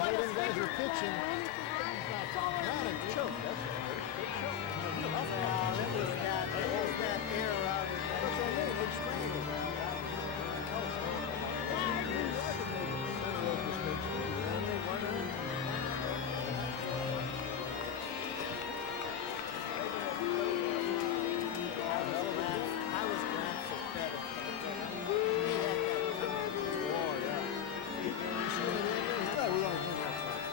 way them guys are pitching. Not a choke. That's a good choke. It was that air out in there. That's what I mean. Big strangle. I was glad for better. He had that coming. Oh, yeah. He really should have. Yeah, we only came out first.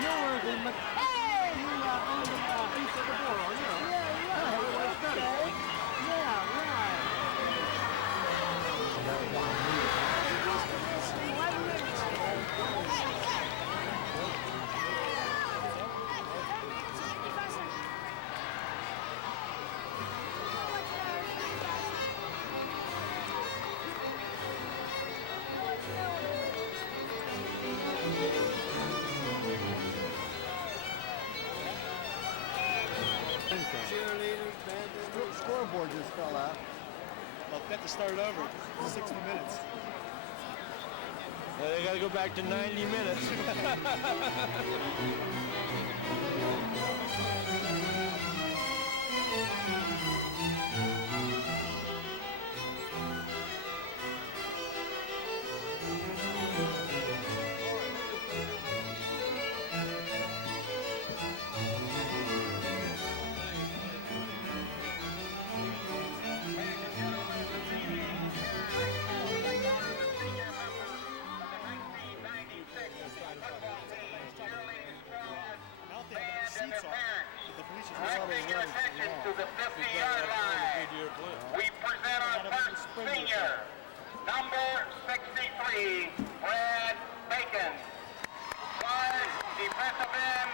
You're working, but you on the east of the border, you know. Cheerleaders, band. Scoreboard just fell out. Well, we have to start over. 60 minutes. Well, they got to go back to 90 minutes. Directing your attention to the 50-yard line. We present our first senior, number 63, Brad Bacon. Guard, defensive end,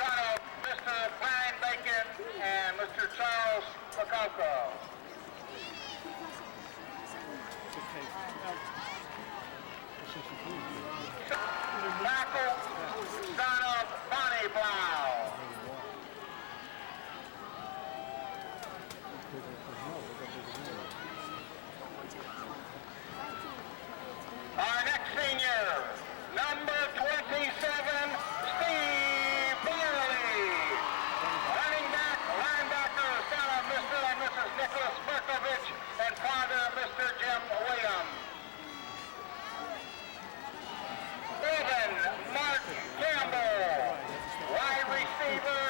son of Mr. Brian Bacon and Mr. Charles Pacoco. Tackle, son of Bonnie Blau. Our next senior, number 27, Steve Barley. Running back, linebacker, son of Mr. and Mrs. Nicholas Berkovich and father Mr. Jim Williams. Evan Mark Campbell, wide receiver,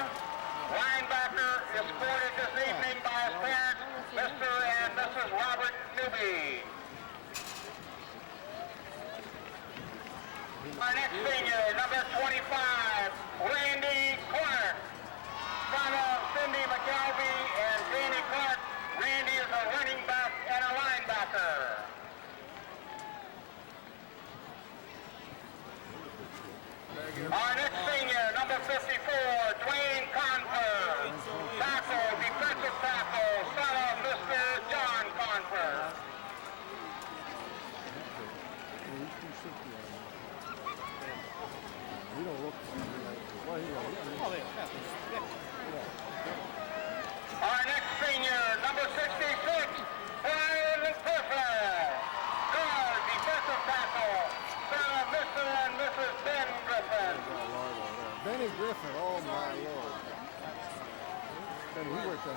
linebacker, escorted this evening by his parents, Mr. and Mrs. Robert Newby. Our next senior, number 25, Randy Clark, son of Cindy McKelvey and Danny Clark. Randy is a running back and a linebacker. Our next senior, number 54, Dwayne Confer, tackle, defensive tackle, son of Mr. John Confer. We don't look well, Oh, they have. Our next senior, number 66, Brian Griffin, guard, defensive tackle, son of Mr. and Mrs. Ben Griffin. Benny Griffin, oh my lord. Benny, he worked on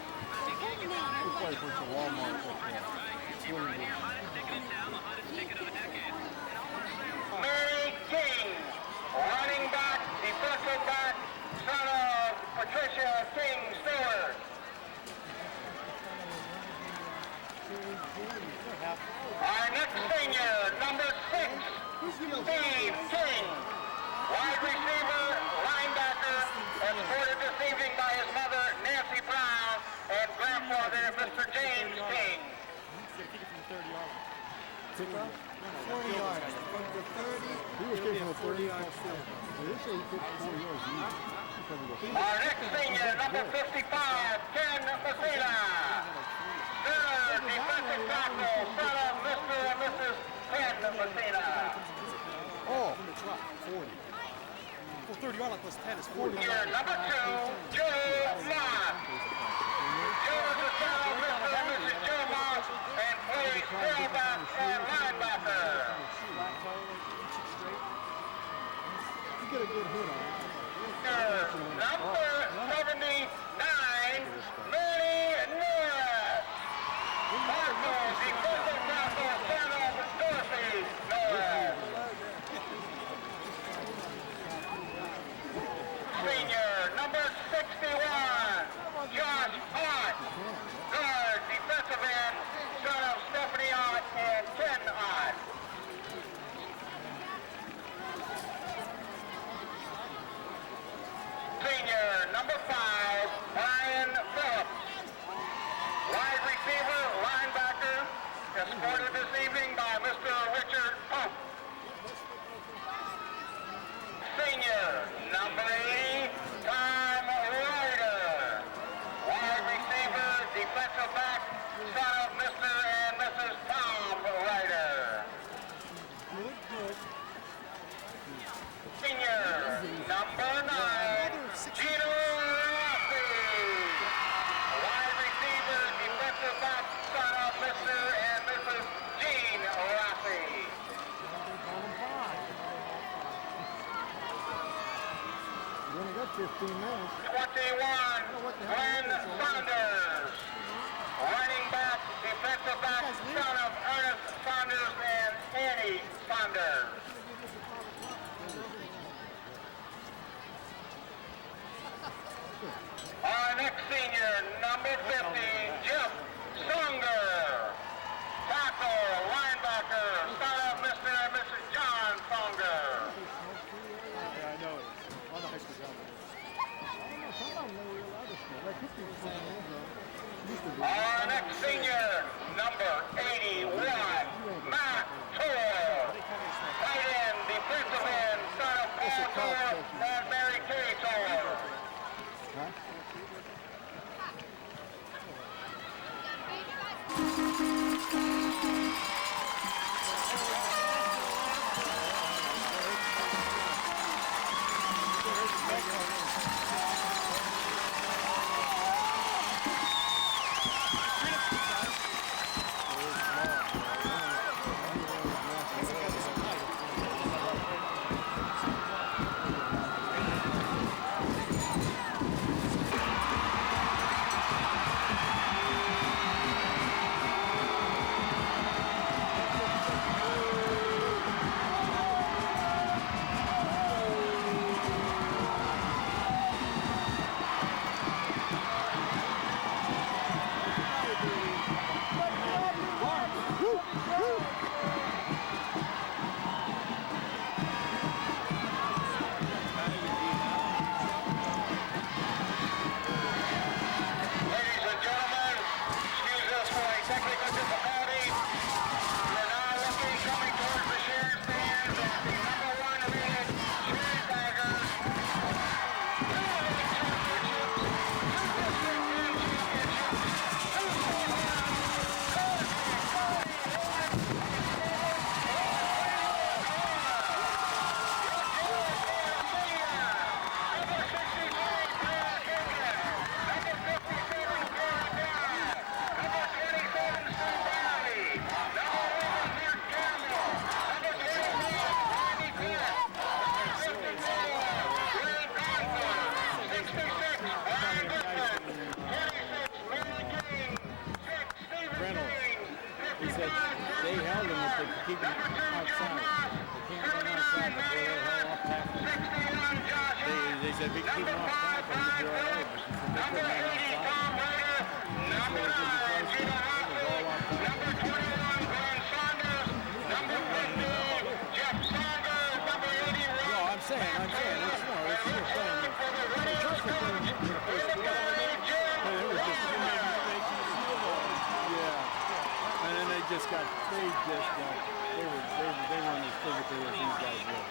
he played for some Walmart. Mary King, running back, defensive back, son of Patricia King Stewart. Our next senior, number 6, Steve King, wide receiver, linebacker, escorted this evening by his mother, Nancy Brown, and grandfather, Mr. James King. 40 yards. From the 30, He was kicking from 30 yards field. They say he kicked 40 yards easy. Our next senior, number 55, Ken Messina. Center, defensive tackle, son of Mr. and Mrs. Ken Messina. Oh, From the truck, 40. Well, 30-yard line plus 10 is 40. Senior, number 2, Joe Moss. Joe is the son of Mr. and Mrs. Joe Moss and plays tailback and linebacker. you get a good hit on it. Number 79, Manny Norris. Tackle, defensive tackle, son of Dorothy Norris. Senior, number 61, Josh Ott. Guard, defensive end, son of Stephanie Ott and Ken Ott. 15 minutes. 21, Glenn Saunders. Running back, defensive back, son of Ernest Saunders and Annie Saunders. Our next senior, number 50, Jeff Songer. Tackle, linebacker, son of Mr. and Mrs. John Songer. Yeah, I know it. On the high school ground. Our next senior, number 81, Matt Toll. Tight end, defensive end, son of Paul Toll and Mary Kay Toll. They weren't as physical as these guys were.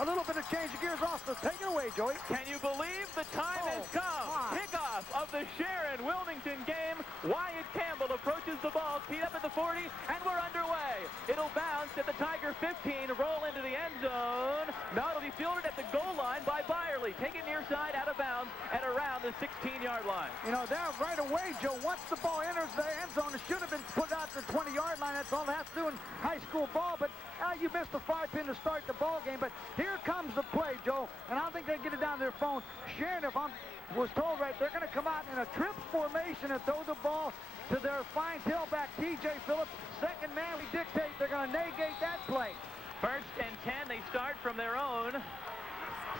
A little bit of change of gears off, so take it away, Joey. Can you believe the time has come? Kickoff of the Sharon Wilmington game. Wyatt Campbell approaches the ball, teed up at the 40, and we're underway. It'll bounce at the Tiger 15, roll into the end zone. No, it'll be fielded at the goal line by Byerly. Take it near side, out of bounds, at around the 16-yard line. You know, there right away, Joe, once the ball enters the end zone, it should have been put out to the 20-yard line. That's all it has to do in high school ball, but you missed the 5-pin to start the ball game. But here comes the play, Joe, and I don't think they get it down to their phone. Sharon, if I was told right, they're going to come out in a trips formation and throw the ball to their fine tailback, T.J. Phillips. Second man, we dictate they're going to negate that play. First and 10, they start from their own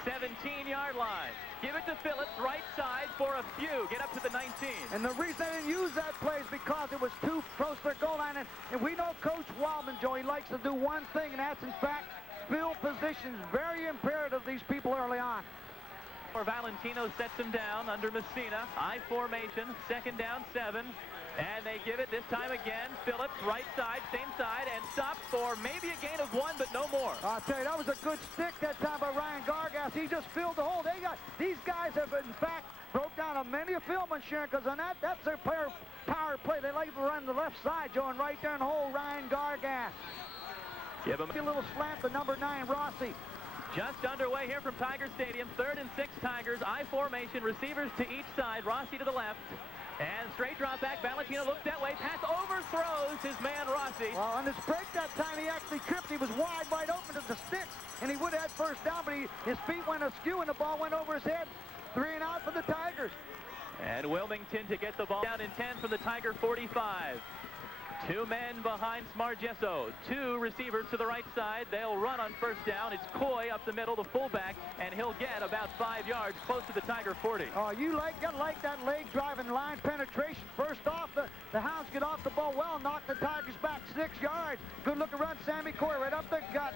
17-yard line. Give it to Phillips, right side for a few. Get up to the 19. And the reason they didn't use that play is because it was too close to their goal line. And we know Coach Wildman, Joe, he likes to do one thing, and that's, in fact, field positions. Very imperative, these people early on. Valentino sets him down under Messina. I formation, second down 7. And they give it this time again. Phillips, right side, same side, and stops for maybe a gain of 1, but no more. I'll tell you, that was a good stick that time by Ryan Gargas. He just filled the hole. These guys have, in fact, broke down a many a film on Sharon, because on that's their power play. They like to run the left side, Joe, and right there in the hole, Ryan Gargas. Give him a little slant to number 9, Rossi. Just underway here from Tiger Stadium. 3rd and 6 Tigers. I formation, receivers to each side. Rossi to the left. And straight drop back. Valentino looks that way. Pass overthrows his man Rossi. Well, on his break that time, he actually tripped. He was wide open to the sticks, and he would have had first down, but his feet went askew, and the ball went over his head. 3 and out for the Tigers. And Wilmington to get the ball down in 10 from the Tiger 45. 2 men behind Smargesso. 2 receivers to the right side. They'll run on first down. It's Coy up the middle, the fullback, and he'll get about 5 yards close to the Tiger 40. Oh, gotta like that leg driving line penetration. First off, the Hounds get off the ball well, knock the Tigers back 6 yards. Good looking run, Sammy Coy right up the gut.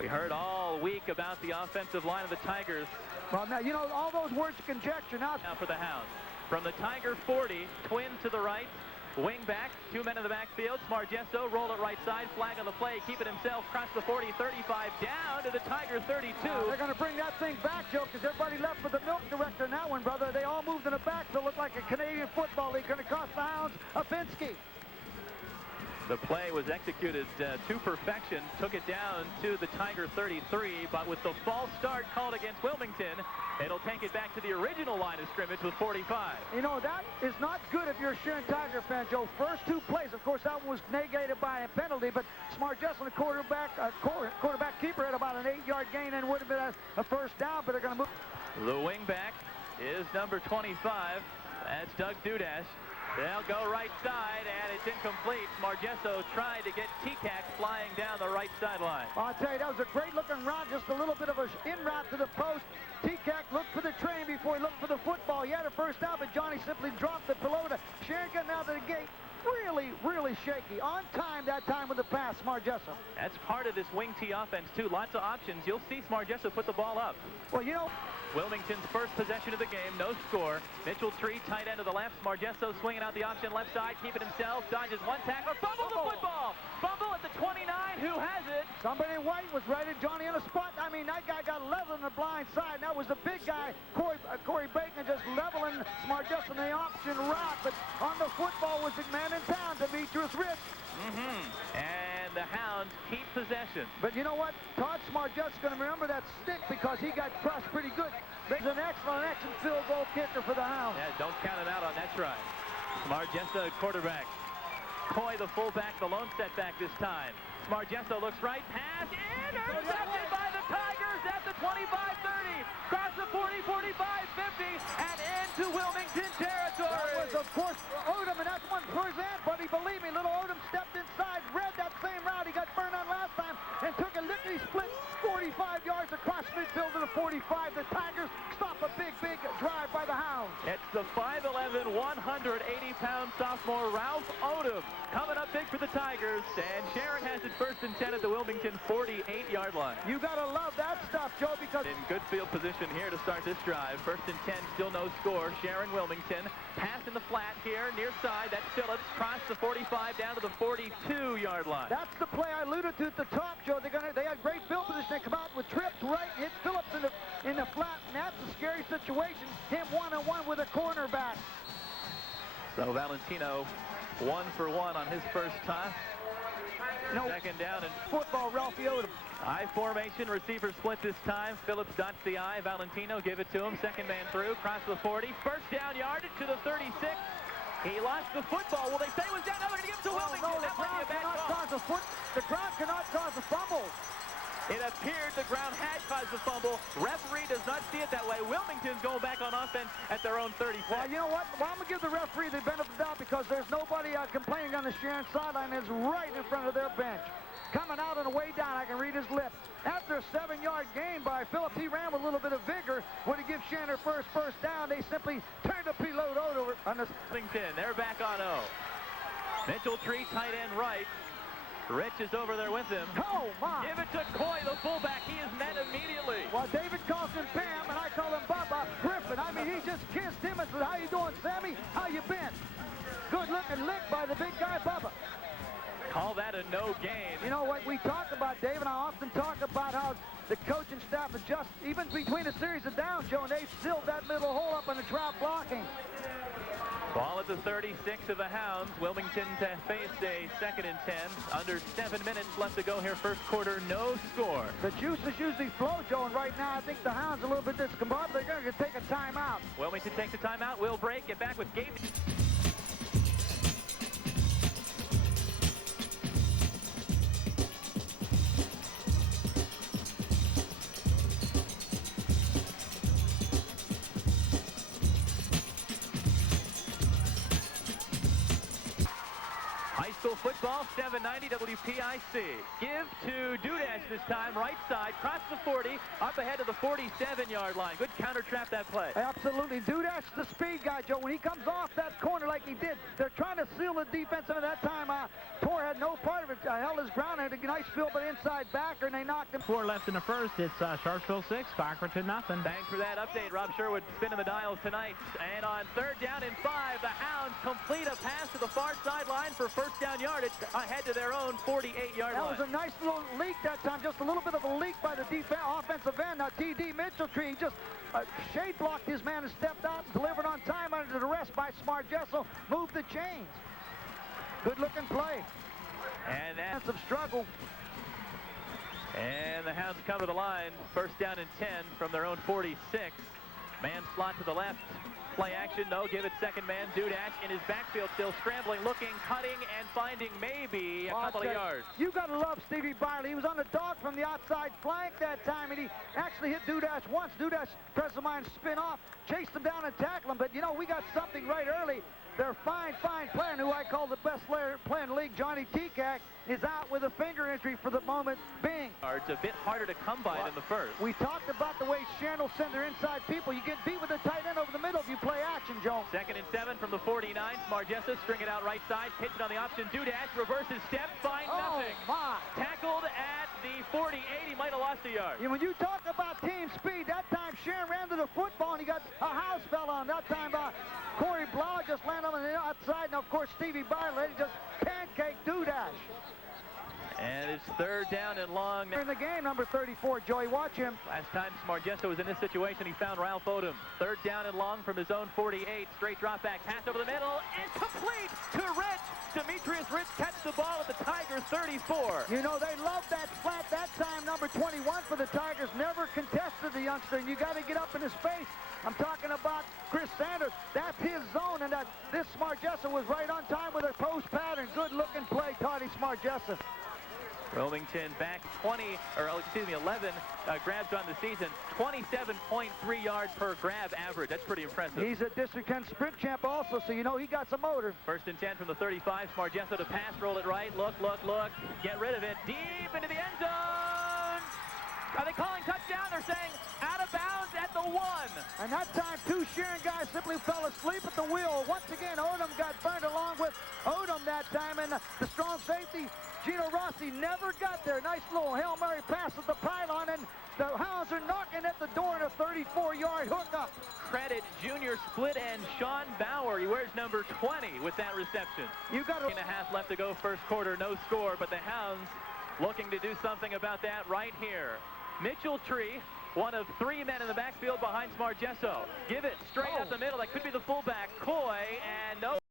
We heard all week about the offensive line of the Tigers. Well, now, you know, all those words of conjecture. Now for the Hounds. From the Tiger 40, twin to the right. Wing back, 2 men in the backfield. Smargesso, roll it right side, flag on the play, keep it himself, cross the 40, 35, down to the Tiger 32. They're going to bring that thing back, Joe, because everybody left with the milk director in that one, brother. They all moved in the back to look like a Canadian Football League. Going to cost the Hounds a Pinsky. The play was executed to perfection, took it down to the Tiger 33, but with the false start called against Wilmington, it'll take it back to the original line of scrimmage with 45. You know, that is not good if you're a Sharon Tiger fan, Joe. First 2 plays, of course, that one was negated by a penalty, but Smargesso, the quarterback keeper, had about an 8-yard gain and would have been a first down, but they're going to move. The wing back is number 25. That's Doug Dudash. They'll go right side, and it's incomplete. Smargesso tried to get T-Cac flying down the right sideline. I'll tell you, that was a great-looking route, just a little bit of an in-route to the post. T-Cac looked for the train before he looked for the football. He had a first down, but Johnny simply dropped the pelota. Sharon getting out of the gate. Really shaky. On time that time with the pass, Smargesso. That's part of this wing T offense, too. Lots of options. You'll see Smargesso put the ball up. Well, you know, Wilmington's first possession of the game, no score. Mitchell Tree, tight end to the left. Smargesso swinging out the option left side, keeping himself, dodges 1 tackler, fumble the football! Fumble at the 29, who has it? Somebody in white was right at Johnny in a spot. I mean, that guy got leveled in the blind side. And that was the big guy, Corey Bacon, just leveling Smargesso in the option route. But on the football was the man in town, Demetrius Rich. And the Hounds keep possession. But you know what? Todd Smargesso's going to remember that stick because he got crushed pretty good. He's an excellent field goal kicker for the Hounds. Yeah, don't count it out on that try. Smargesso, quarterback. Coy, the fullback, the lone setback this time. Smargesso looks right, pass, intercepted by the Tigers at the 25-30. Cross the 40, 45, 50, and into Wilmington territory. That was, of course, Odom, and that's one for his aunt, buddy. Believe me, little Odom stepped inside, read that same route he got burned on last time, and took a lickety-split 45 yards across midfield to the 45. The Tigers stop a big drive by the Hounds. It's the 5'11", 180-pound sophomore Ralph Odom coming up big for the Tigers, and Sharon has it 1st and 10 at the Wilmington 48-yard line. You gotta love that stuff, Joe, because in good field position here to start this drive. 1st and 10, still no score. Sharon Wilmington, pass in the flat here, near side. That's Phillips, cross the 45 down to the 42-yard line. That's the play I alluded to at the top, Joe. They had great field position. They come out with trips right, hit Phillips in the flat, and that's a scary situation. Him one-on-one with a cornerback. So Valentino 1 for 1 on his first toss. No. Second down and Football, Ralphie Odom. I formation, receiver split this time. Phillips dots the I. Valentino give it to him. Second man through, cross the 40. First down yardage to the 36. He lost the football. Will they say it was down? No, they're going to give it to Wilmington. No, the ground cannot cause a fumble. It appeared the ground had caused the fumble. Referee does not see it that way. Wilmington's going back on offense at their own 36. Well, you know what? Well, I'm going to give the referee the benefit of the doubt because there's nobody complaining on the Sharon sideline. It's right in front of their bench. Coming out on the way down, I can read his lips. After a 7-yard gain by Phillips, he ran with a little bit of vigor. When he gives Sharon her first down, they simply turned the preload over on the Wilmington, they're back on O. Mitchell Tree, tight end right. Rich is over there with him. Oh, my. Give it to Coy, the fullback. He is met immediately. Well, David calls him Pam, and I call him Bubba Griffin. I mean, he just kissed him and said, how you doing, Sammy? How you been? Good-looking lick by the big guy, Bubba. Call that a no gain. You know what we talk about, Dave, and I often talk about how the coaching staff adjusts, even between a series of downs, Joe, and they've sealed that middle hole up in the trap blocking. Ball at the 36 of the Hounds. Wilmington to face a 2nd and 10. Under 7 minutes left to go here. First quarter, no score. The juices usually flow, Joe, and right now I think the Hounds are a little bit discombobulated. They're going to take a timeout. Wilmington takes a timeout. We'll break. Get back with Gabe. Football, 790 WPIC. Give to Dudash this time, right side, cross the 40, up ahead of the 47-yard line. Good counter trap that play. Absolutely. Dudash, the speed guy, Joe. When he comes off that corner like he did, they're trying to seal the defense. And at that time, Tor had no part of it. Held his ground, had a nice field, but inside backer, and they knocked him. 4 left in the first. It's Sharpsville 6, Cochran 0. Thanks for that update. Rob Sherwood spinning the dials tonight. And on 3rd down and 5, the Hounds complete a pass to the far sideline for first down yardage ahead to their own 48-yard line. That was a nice little leak that time, just a little bit of a leak by the offensive end. Now, T.D. Mitchell-Tree just shade blocked his man and stepped out and delivered on time under the rest by Smart Jessel. Moved the chains. Good-looking play. And that's of struggle. And the Hounds cover the line. First down and 10 from their own 46. Man slot to the left. Play action, no, give it second man. Dudash in his backfield still scrambling, looking, cutting, and finding maybe a couple of yards. You got to love Stevie Byerly. He was on the dog from the outside flank that time, and he actually hit Dudash once. Dudash pressed the mind, spin off, chased him down and tackled him. But, you know, we got something right early. Their fine player, who I call the best player in the league, Johnny Tekak, is out with a finger injury for the moment being. It's a bit harder to come by than the first. We talked about the way Sharon will send their inside people. You get beat with a tight end over the middle if you play action, Joe. 2nd and 7 from the 49. Margessa string it out right side, pitch it on the option. Dudash reverses step, find nothing. My. Tackled at the 48. He might have lost a yard. When you talk about team speed, that time Sharon ran to the football and he got a house fell on. That time Corey Blau just landed on the outside, and of course Stevie Byerly just pancake Dudash. And it's 3rd down and long. In the game, number 34, Joey, watch him. Last time Smargessa was in this situation, he found Ralph Odom. 3rd down and long from his own 48. Straight drop back, pass over the middle, and complete to Rich. Demetrius Rich catches the ball at the Tigers' 34. You know, they love that flat that time. Number 21 for the Tigers never contested the youngster, and you got to get up in his face. I'm talking about Chris Sanders. That's his zone, and this Smargessa was right on time with a post pattern. Good-looking play, Toddy Smargessa. Wilmington back 11 grabs on the season, 27.3 yards per grab average. That's pretty impressive. He's a District 10 sprint champ also, so you know he got some motor. 1st and 10 from the 35. Smargessa to pass, roll it right. Look. Get rid of it. Deep into the end zone. Are they calling touchdown? They're saying out of bounds at the 1. And that time, 2 Sharon guys simply fell asleep at the wheel. Once again, Odom got burned along with Odom that time, and the strong safety, Gino Rossi, never got there. Nice little Hail Mary pass at the pylon, and the Hounds are knocking at the door in a 34-yard hookup. Credit junior split end Sean Bauer. He wears number 20 with that reception. You got and a half left to go, first quarter, no score, but the Hounds looking to do something about that right here. Mitchell-Tree, one of 3 men in the backfield behind Smargesso. Give it straight up the middle. That could be the fullback, Coy, and no.